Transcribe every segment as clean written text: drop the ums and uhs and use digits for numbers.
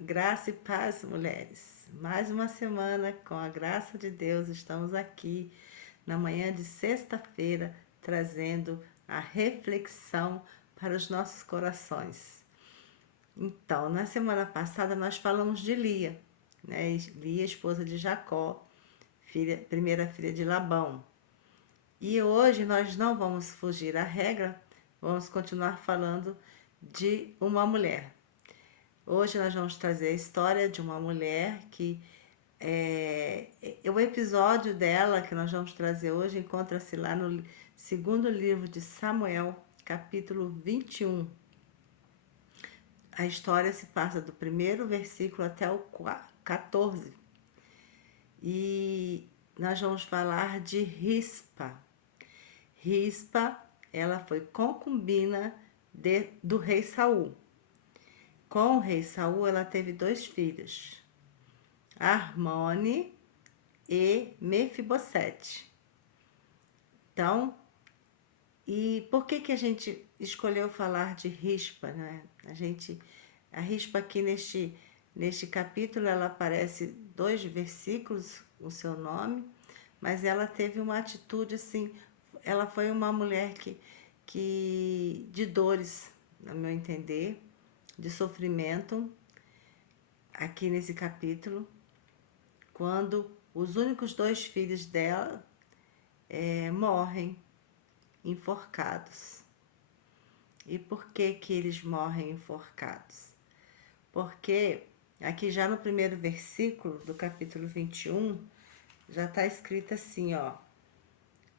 Graça e paz, mulheres. Mais uma semana, com a graça de Deus, estamos aqui na manhã de sexta-feira, trazendo a reflexão para os nossos corações. Então, na semana passada nós falamos de Lia, né? Lia, esposa de Jacó, primeira filha de Labão. E hoje nós não vamos fugir à regra, vamos continuar falando de uma mulher. Hoje nós vamos trazer a história de uma mulher que o episódio dela que nós vamos trazer hoje encontra-se lá no segundo livro de Samuel, capítulo 21. A história se passa do primeiro versículo até o 14. E nós vamos falar de Rispa. Rispa, ela foi concubina do rei Saul. Com o rei Saul, ela teve 2 filhos, Armone e Mefibosete. Então, e por que a gente escolheu falar de Rispa, né? A Rispa aqui neste capítulo, ela aparece 2 versículos, o seu nome, mas ela teve uma atitude assim, ela foi uma mulher que de dores, no meu entender, de sofrimento, aqui nesse capítulo, quando os únicos 2 filhos dela morrem enforcados. E por que eles morrem enforcados? Porque aqui já no primeiro versículo do capítulo 21, já está escrito assim, ó.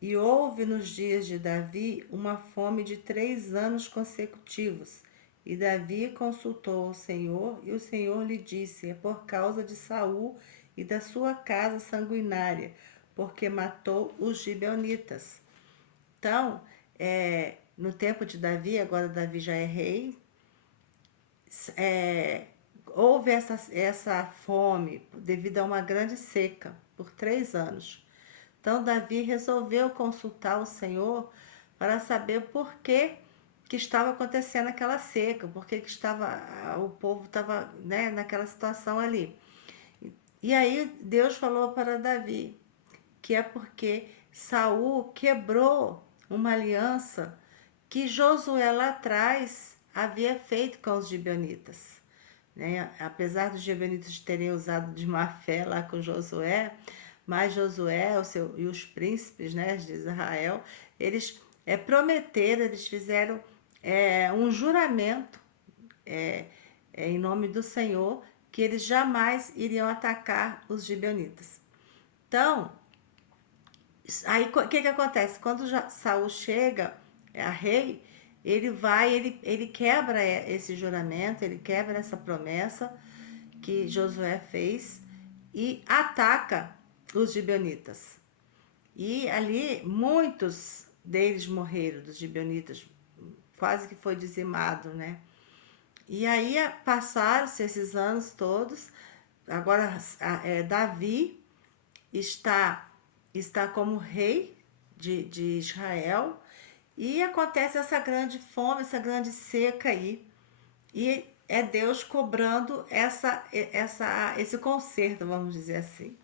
E houve nos dias de Davi uma fome de 3 anos consecutivos. E Davi consultou o Senhor, e o Senhor lhe disse: é por causa de Saul e da sua casa sanguinária, porque matou os gibeonitas. Então, no tempo de Davi, agora Davi já é rei, houve essa fome devido a uma grande seca por 3 anos. Então Davi resolveu consultar o Senhor para saber por que estava acontecendo aquela seca, por que o povo estava, né, naquela situação ali. E aí Deus falou para Davi que é porque Saul quebrou uma aliança que Josué lá atrás havia feito com os gibeonitas. Né? Apesar dos gibeonitas terem usado de má fé lá com Josué, mas Josué e os príncipes, né, de Israel, eles prometeram, eles fizeram um juramento em nome do Senhor que eles jamais iriam atacar os gibeonitas. Então, aí o que acontece? Quando Saul chega a rei, ele quebra esse juramento, ele quebra essa promessa que Josué fez e ataca os gibeonitas. E ali muitos deles morreram, dos gibeonitas, quase que foi dizimado, né? E aí passaram-se esses anos todos. Agora Davi está como rei de Israel e acontece essa grande fome, essa grande seca aí. E é Deus cobrando esse conserto, vamos dizer assim.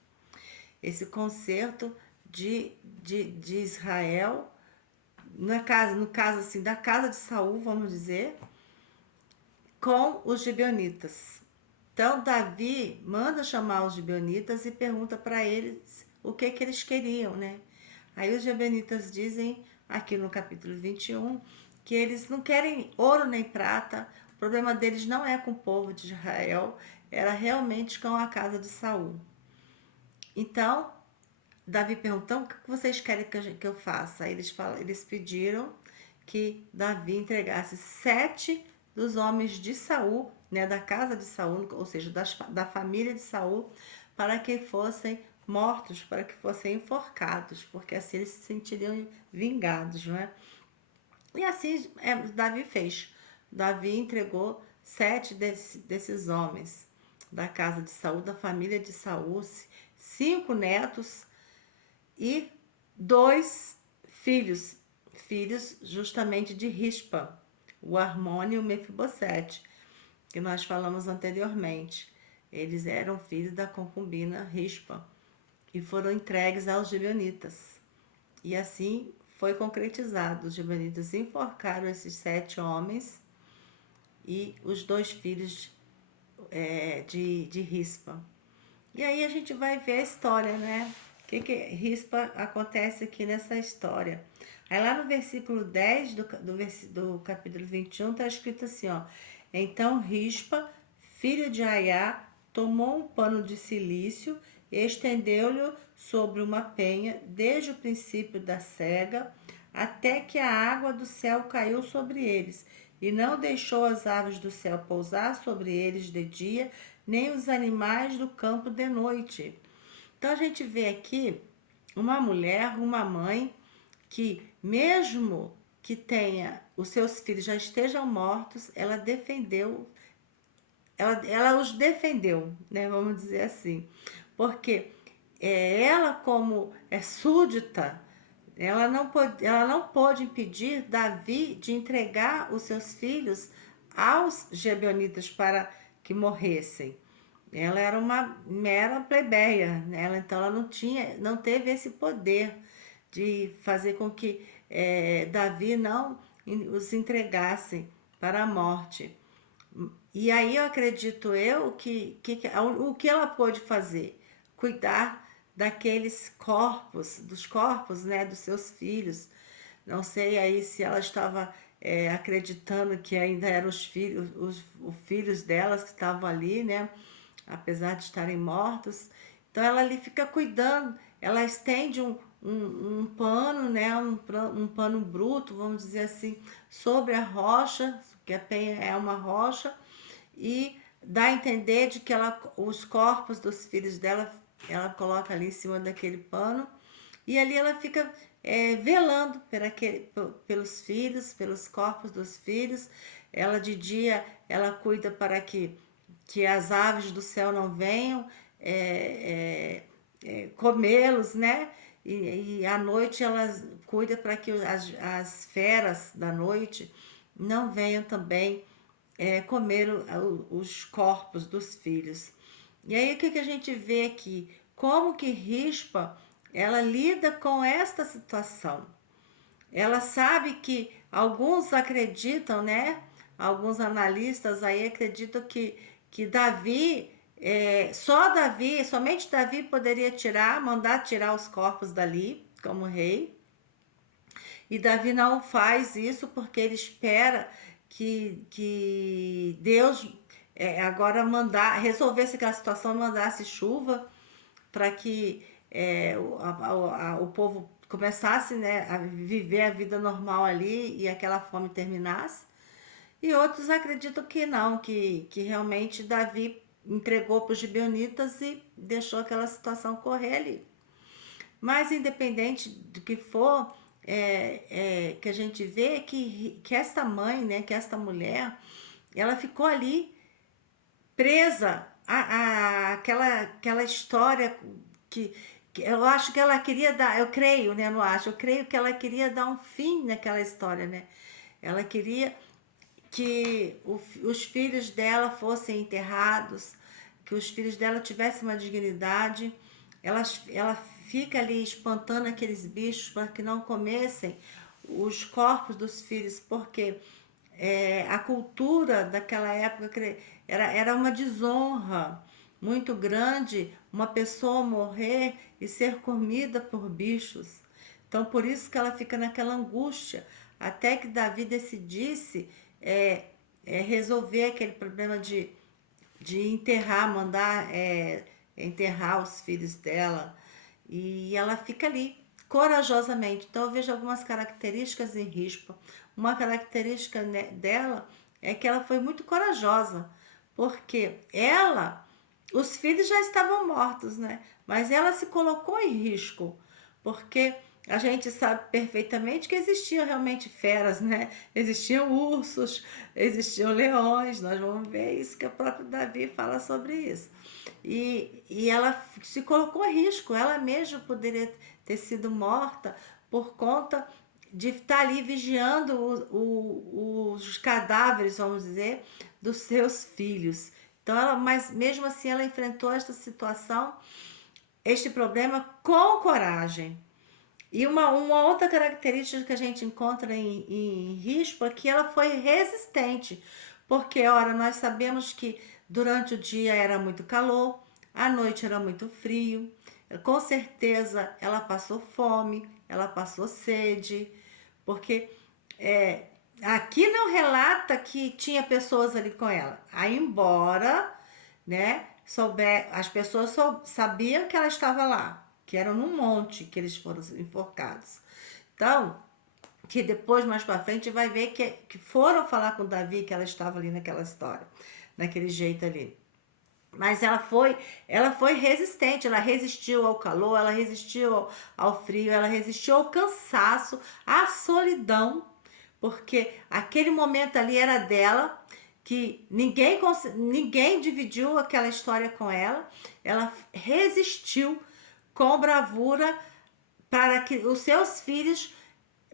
Esse conserto de Israel, no caso assim, da casa de Saul, vamos dizer, com os gibeonitas. Então Davi manda chamar os gibeonitas e pergunta para eles o que eles queriam, né? Aí os gibeonitas dizem, aqui no capítulo 21, que eles não querem ouro nem prata, o problema deles não é com o povo de Israel, era realmente com a casa de Saul. Então, Davi perguntou: o que vocês querem que eu faça? Aí eles pediram que Davi entregasse 7 dos homens de Saul, né, da casa de Saul, ou seja, da família de Saul, para que fossem mortos, para que fossem enforcados, porque assim eles se sentiriam vingados, não é? E assim Davi fez. Davi entregou 7 desses homens da casa de Saul, da família de Saul, 5 netos e 2 filhos justamente de Rispa, o Armone e o Mefibosete. que nós falamos anteriormente. Eles eram filhos da concubina Rispa e foram entregues aos gibeonitas. E assim foi concretizado. Os gibeonitas enforcaram esses 7 homens e os 2 filhos de Rispa. E aí a gente vai ver a história, né? O que Rispa acontece aqui nessa história? Aí lá no versículo 10 do capítulo 21 está escrito assim, ó. Então Rispa, filho de Aiá, tomou um pano de cilício e estendeu-lhe sobre uma penha, desde o princípio da cega, até que a água do céu caiu sobre eles, e não deixou as aves do céu pousar sobre eles de dia, nem os animais do campo de noite. Então a gente vê aqui uma mulher, uma mãe, que mesmo que tenha os seus filhos já estejam mortos, ela os defendeu, né? Vamos dizer assim, porque ela como é súdita, ela não pôde impedir Davi de entregar os seus filhos aos Gebeonitas para que morressem. Ela era uma mera plebeia, né? Então ela não teve esse poder de fazer com que Davi não os entregasse para a morte. E aí eu acredito o que ela pôde fazer? Cuidar daqueles corpos, dos corpos, né, dos seus filhos. Não sei aí se ela estava acreditando que ainda eram os filhos delas que estavam ali, né? Apesar de estarem mortos. Então ela ali fica cuidando, ela estende um pano, né? Um pano bruto, vamos dizer assim, sobre a rocha, que a penha é uma rocha, e dá a entender de que os corpos dos filhos dela, ela coloca ali em cima daquele pano, e ali ela fica velando pelos filhos, pelos corpos dos filhos. Ela de dia, ela cuida para que as aves do céu não venham comê-los, né? E à noite ela cuida para que as feras da noite não venham também comer os corpos dos filhos. E aí o que a gente vê aqui? Como que Rispa ela lida com esta situação. Ela sabe que alguns acreditam, né? Alguns analistas aí acreditam que Davi, somente Davi poderia mandar tirar os corpos dali como rei. E Davi não faz isso porque ele espera que Deus agora resolvesse aquela situação e mandasse chuva para que o povo começasse, né, a viver a vida normal ali e aquela fome terminasse. E outros acreditam que não, que realmente Davi entregou para os gibeonitas e deixou aquela situação correr ali. Mas independente do que for, que a gente vê que esta mãe, né, que esta mulher, ela ficou ali presa àquela história que eu acho que ela queria dar, eu creio, né, não acho, eu creio que ela queria dar um fim naquela história, né? Ela queria que os filhos dela fossem enterrados, que os filhos dela tivessem uma dignidade. Ela fica ali espantando aqueles bichos para que não comessem os corpos dos filhos, porque a cultura daquela época era uma desonra muito grande uma pessoa morrer e ser comida por bichos. Então, por isso que ela fica naquela angústia, até que Davi decidisse resolver aquele problema de enterrar, mandar enterrar os filhos dela. E ela fica ali, corajosamente. Então eu vejo algumas características em Rispa. Uma característica dela é que ela foi muito corajosa, porque os filhos já estavam mortos, né? Mas ela se colocou em risco, porque a gente sabe perfeitamente que existiam realmente feras, né? Existiam ursos, existiam leões, nós vamos ver isso que o próprio Davi fala sobre isso. E ela se colocou em risco, ela mesma poderia ter sido morta por conta de estar ali vigiando os cadáveres, vamos dizer, dos seus filhos. Então, mas mesmo assim, ela enfrentou esta situação, este problema com coragem. E uma outra característica que a gente encontra em Rispa é que ela foi resistente, porque, ora, nós sabemos que durante o dia era muito calor, à noite era muito frio, com certeza ela passou fome, ela passou sede, porque é, aqui não relata que tinha pessoas ali com ela. Aí, embora, né, as pessoas sabiam que ela estava lá, que era num monte que eles foram enforcados. Então, que depois, mais para frente, vai ver que foram falar com Davi que ela estava ali naquela história, naquele jeito ali. Mas ela foi resistente, ela resistiu ao calor, ela resistiu ao frio, ela resistiu ao cansaço, à solidão, porque aquele momento ali era dela, que ninguém dividiu aquela história com ela. Ela resistiu com bravura para que os seus filhos,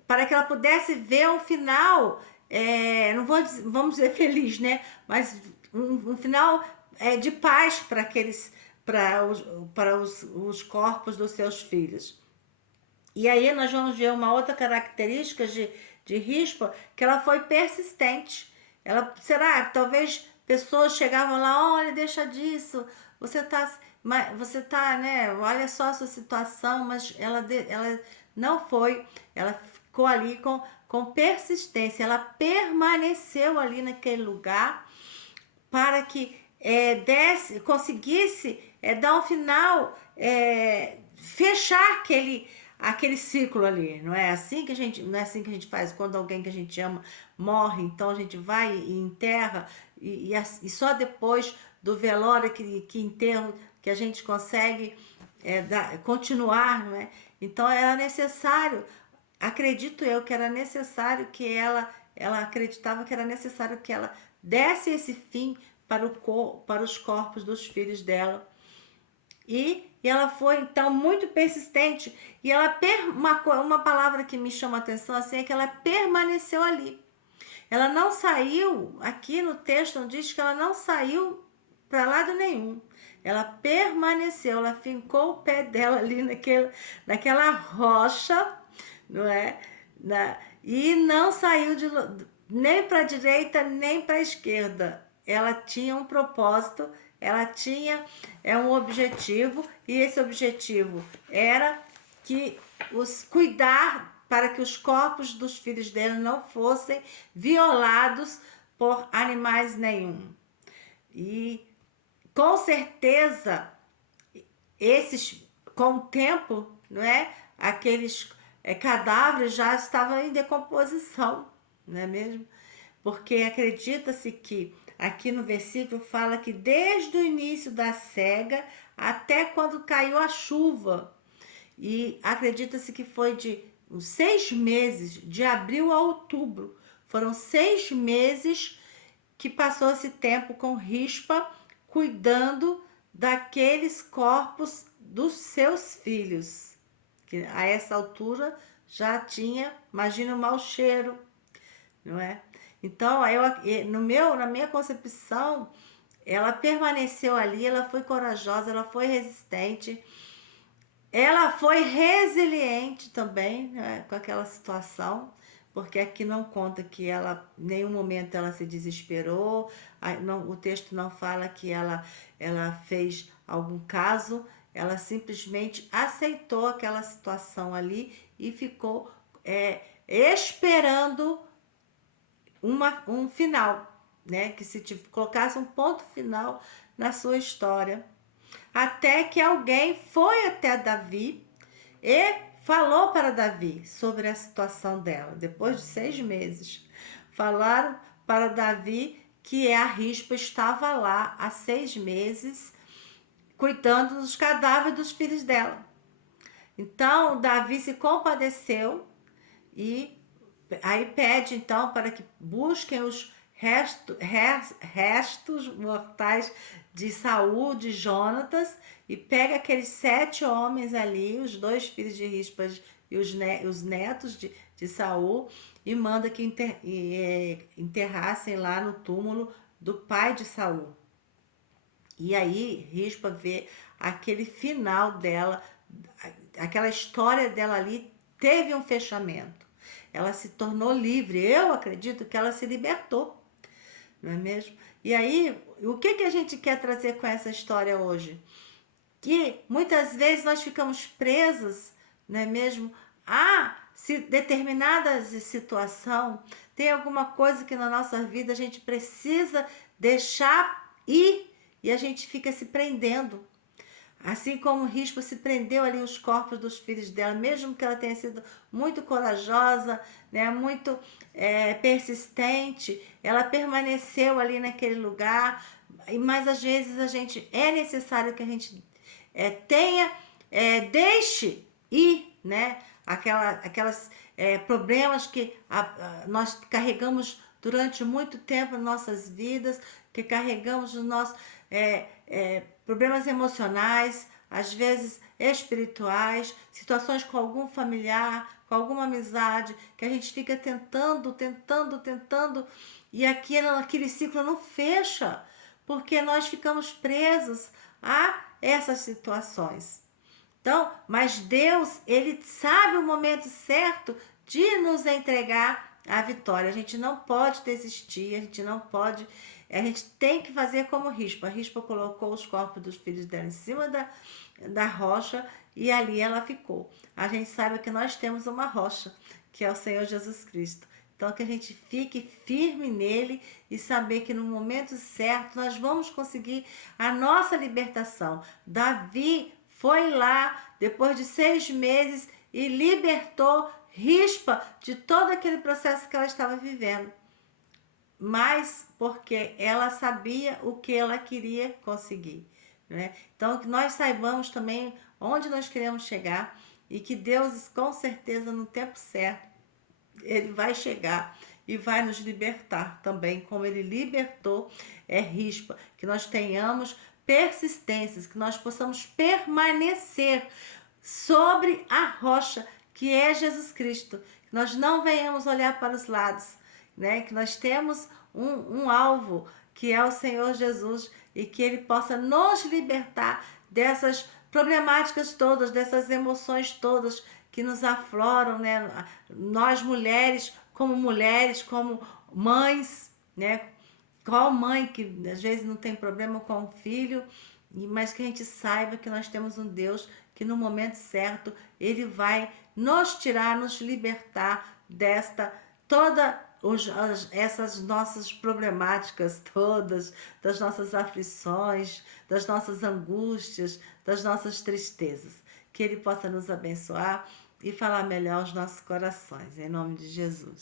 para que ela pudesse ver um final, não vou dizer, vamos dizer feliz, né? Mas um final de paz para aqueles, para os corpos dos seus filhos. E aí nós vamos ver uma outra característica de Rispa, que ela foi persistente. Ela, será que talvez pessoas chegavam lá, olha, deixa disso, você tá, né, olha só a sua situação, mas ela não foi, ela ficou ali com persistência, ela permaneceu ali naquele lugar para que conseguisse dar um final, fechar aquele ciclo ali. Não é assim que a gente, não é assim que a gente faz quando alguém que a gente ama morre. Então a gente vai e enterra e só depois do velório que enterro que a gente consegue continuar, não é? Então era necessário, acredito eu que era necessário que ela acreditava que era necessário que ela desse esse fim para os corpos dos filhos dela. E ela foi então muito persistente. E uma palavra que me chama a atenção assim é que ela permaneceu ali. Ela não saiu, aqui no texto não diz que ela não saiu para lado nenhum. Ela permaneceu, ela fincou o pé dela ali naquela rocha, não é? E não saiu nem para a direita nem para a esquerda. Ela tinha um propósito, ela tinha um objetivo, e esse objetivo era que cuidar para que os corpos dos filhos dela não fossem violados por animais nenhum. E com certeza esses, com o tempo, não é? Aqueles cadáveres já estavam em decomposição, não é mesmo? Porque acredita-se que aqui no versículo fala que desde o início da cega até quando caiu a chuva, e acredita-se que foi de uns 6 meses, de abril a outubro, foram 6 meses que passou esse tempo com Rispa cuidando daqueles corpos dos seus filhos, que a essa altura já tinha, imagina o mau cheiro, não é? Então, na minha concepção, ela permaneceu ali, ela foi corajosa, ela foi resistente, ela foi resiliente também, né, com aquela situação, porque aqui não conta que ela, em nenhum momento ela se desesperou, o texto não fala que ela fez algum caso, ela simplesmente aceitou aquela situação ali e ficou esperando um final, né? Que se colocasse um ponto final na sua história. Até que alguém foi até Davi e falou para Davi sobre a situação dela. Depois de 6 meses, falaram para Davi que a Rispa estava lá há 6 meses, cuidando dos cadáveres dos filhos dela. Então, Davi se compadeceu e aí pede então para que busquem os restos mortais de Saul, de Jonatas, e pega aqueles 7 homens ali, os 2 filhos de Rispa e os netos de Saul, e manda que enterrassem lá no túmulo do pai de Saul. E aí Rispa vê aquele final dela, aquela história dela ali teve um fechamento. Ela se tornou livre. Eu acredito que ela se libertou, não é mesmo? E aí, o que que a gente quer trazer com essa história hoje? Que muitas vezes nós ficamos presos, não é mesmo? Se determinada situação, tem alguma coisa que na nossa vida a gente precisa deixar ir e a gente fica se prendendo. Assim como Rispa se prendeu ali os corpos dos filhos dela, mesmo que ela tenha sido muito corajosa, né, muito persistente, ela permaneceu ali naquele lugar. Mas às vezes a gente é necessário que a gente tenha, deixe ir, né, aquelas problemas que nós carregamos durante muito tempo em nossas vidas, que carregamos os nossos problemas emocionais, às vezes espirituais, situações com algum familiar, com alguma amizade, que a gente fica tentando, e aquele ciclo não fecha, porque nós ficamos presos a essas situações. Então, mas Deus, ele sabe o momento certo de nos entregar a vitória. A gente não pode desistir, a gente não pode, a gente tem que fazer como Rispa. A Rispa colocou os corpos dos filhos dela em cima da rocha e ali ela ficou. A gente sabe que nós temos uma rocha, que é o Senhor Jesus Cristo. Então, que a gente fique firme nele e saber que no momento certo nós vamos conseguir a nossa libertação. Davi foi lá, depois de 6 meses, e libertou Rispa de todo aquele processo que ela estava vivendo. Mas porque ela sabia o que ela queria conseguir, né? Então, que nós saibamos também onde nós queremos chegar e que Deus, com certeza, no tempo certo, ele vai chegar e vai nos libertar também, como ele libertou Rispa, que nós tenhamos persistências, que nós possamos permanecer sobre a rocha que é Jesus Cristo, que nós não venhamos olhar para os lados, né? Que nós temos um alvo que é o Senhor Jesus e que ele possa nos libertar dessas problemáticas todas, dessas emoções todas que nos afloram, né? Nós mulheres, como mães, né? Qual mãe que às vezes não tem problema com o filho, mas que a gente saiba que nós temos um Deus que no momento certo ele vai nos tirar, nos libertar desta toda essas nossas problemáticas todas, das nossas aflições, das nossas angústias, das nossas tristezas. Que ele possa nos abençoar e falar melhor aos nossos corações, em nome de Jesus.